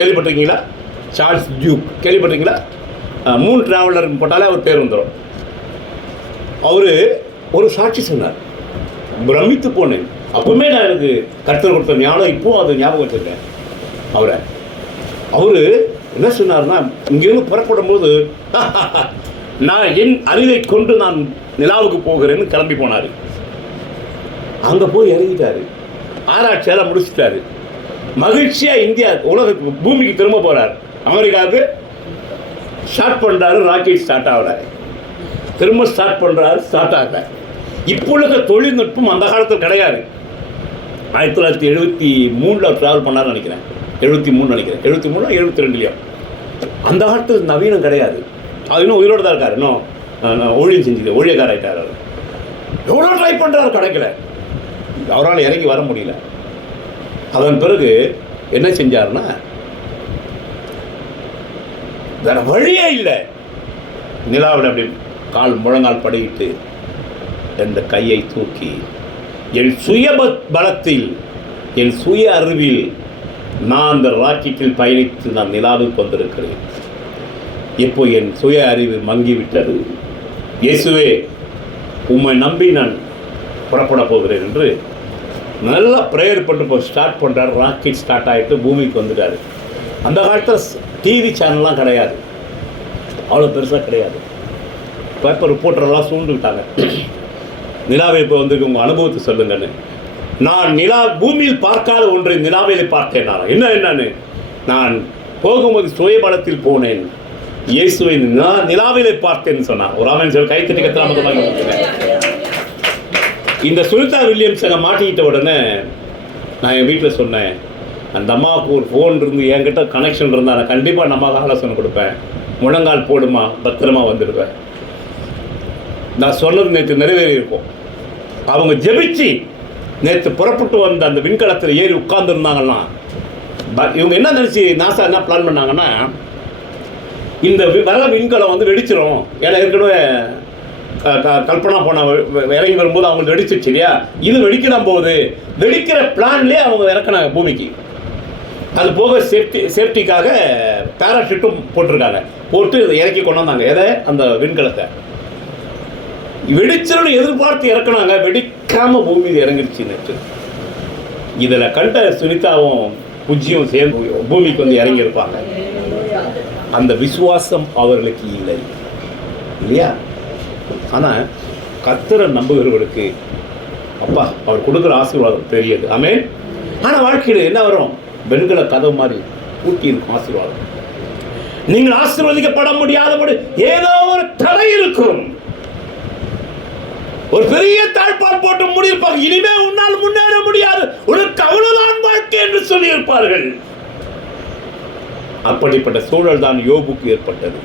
கேள்விப்பட்டிருக்கீங்களா? Charles Duke கேள்விப்பட்டிருக்கீங்களா? Moon traveller போட்டாலே அவர் பேர் வந்துடும். அவர் ஒரு சாட்சி சொன்னார், பிரமித்து போனேன். அப்பவுமே நான் எனக்கு கருத்தில் கொடுத்த ஞானம் இப்போவும் அது ஞாபகம் வச்சுருக்கேன். அவர் என்ன சொன்னார்னா, இங்கேருந்து புறப்படும் போது நான் என் அறிவை கொண்டு நான் நிலாவுக்கு போகிறேன்னு கிளம்பி போனார். அங்கே போய் இறங்கிட்டாரு, ஆராய்ச்சியெல்லாம் முடிச்சுட்டாரு. மகிழ்ச்சியாக இந்தியா உலகத்துக்கு பூமிக்கு திரும்ப போகிறார். அமெரிக்காவுக்கு ஸ்டார்ட் பண்ணுறாரு, ராக்கெட் ஸ்டார்ட் ஆகிறாரு. திரும்ப ஸ்டார்ட் பண்ணுறாரு, ஸ்டார்ட் ஆகிறார். இப்போ உள்ள தொழில்நுட்பம் அந்த காலத்தில் கிடையாது. 1973 ட்ராவல் பண்ணார்னு நினைக்கிறேன். 73 நினைக்கிறேன், 73 72 அந்த காலத்தில் நவீனம் கிடையாது. அது இன்னும் உயிரோடு தான் இருக்கார். இன்னும் ஊழியம் செஞ்சது, ஊழியக்கார ஆகிட்டார். அவர் எவ்வளோ ட்ரை பண்ணுறாரு, கிடைக்கல. அவரால் இறங்கி வர முடியல. அதன் பிறகு என்ன செஞ்சாருன்னா, வேற வழியே இல்லை, நிலாவில் அப்படி முழங்கால் படிக்கிட்டு இந்த கையை தூக்கி, என் சுய பலத்தில், என் சுய அறிவில் நான் அந்த ராக்கெட்டில் பயணித்து நான் நிலாவுக்கு வந்திருக்கிறேன். இப்போ என் சுய அறிவு மங்கிவிட்டது. இயேசுவே, உம்மை நம்பி நான் புறப்பட போகிறேன் என்று நல்லா ப்ரேயர் பண்ணி ஸ்டார்ட் பண்ணுறாரு. ராக்கெட் ஸ்டார்ட் ஆகிட்டு பூமிக்கு வந்துட்டார். அந்த காலத்தில் டிவி சேனல்லாம் கிடையாது, அவ்வளோ பெருசாக கிடையாது. பேப்பர் ரிப்போர்ட்டரெல்லாம் சூழ்ந்துக்கிட்டாங்க. நிலாவை இப்போ வந்துருக்கு, உங்கள் அனுபவத்தை சொல்லுங்கன்னு. நான் பூமியில் பார்க்காத ஒன்றை நிலாவில் பார்த்தேன். நான் என்னன்னு, நான் போகும்போது சுயபலத்தில் போனேன், இயேசுவை நிலாவிலே பார்த்தேன்னு சொன்னான். ஒரு ஆமன் சொல்லி கைத்தட்டி கத்தலாம. இந்த சுனிதா வில்லியம்ஸ் அங்கே மாட்டிக்கிட்ட உடனே நான் என் வீட்டில் சொன்னேன், அந்த அம்மாவுக்கு ஒரு ஃபோன் இருந்து என்கிட்ட கனெக்ஷன் இருந்தால் நான் கண்டிப்பாக அந்த அம்மாவுக்கு ஆலோசனை கொடுப்பேன். முழங்கால் போடுமா, பத்திரமா வந்துடுவேன். நான் சொன்னது நேற்று நிறைவேறி இருக்கும். அவங்க ஜெபிச்சு நேற்று புறப்பட்டு வந்த அந்த விண்கலத்தில் ஏறி உட்கார்ந்துருந்தாங்கன்னா, இவங்க என்ன நினச்சி நாசா என்ன பிளான் பண்ணாங்கன்னா, இந்த வர விண்கலம் வந்து வெடிச்சிடும். ஏன்னா ஏற்கனவே கல்பனா போன இறங்கி வரும்போது அவங்களுக்கு வெடிச்சிருச்சு இல்லையா, இது வெடிக்கலாம் போகுது, வெடிக்கிற பிளான்லேயே அவங்க இறக்குனாங்க பூமிக்கு. அது போக சேஃப்டிக்காக பேராஷூட்டும் போட்டிருக்காங்க, போட்டு இறக்கி கொண்டு வந்தாங்க. எதை? அந்த விண்கலத்தை வெடிச்சிருன்னு எதிர்பார்த்து இறக்குனாங்க. வெடிக்காம பூமியில் இறங்கிடுச்சு நேற்று. இதில் கண்ட சுனிதாவும் புஜ்ஜியும் சேர்ந்து பூமிக்கு வந்து இறங்கியிருப்பாங்க. அந்த விசுவாசம் அவர்களுக்கு இல்லை இல்லையா? ஆனால் கர்த்தரை நம்புகிறவர்களுக்கு அப்பா அவர் கொடுக்குற ஆசீர்வாதம் பெரியது. ஆமென். ஆனால் வாழ்க்கையில் என்ன வரும்? வெண்கல கதவு மாதிரி பூட்டி இருக்கும் ஆசீர்வாதம். நீங்கள் ஆசீர்வதிக்கப்பட முடியாதபடி ஏதோ ஒரு தடை இருக்கும். ஒரு பெரிய தாழ்பால் போட்டு முடியிருப்பாங்க. இனிமே உன்னால் முன்னேற முடியாது, உனக்கு அவ்வளவுதான் வாழ்க்கை என்று சொல்லி இருப்பார்கள். அப்படிப்பட்ட சூழல் தான் யோபுக்கு ஏற்பட்டது.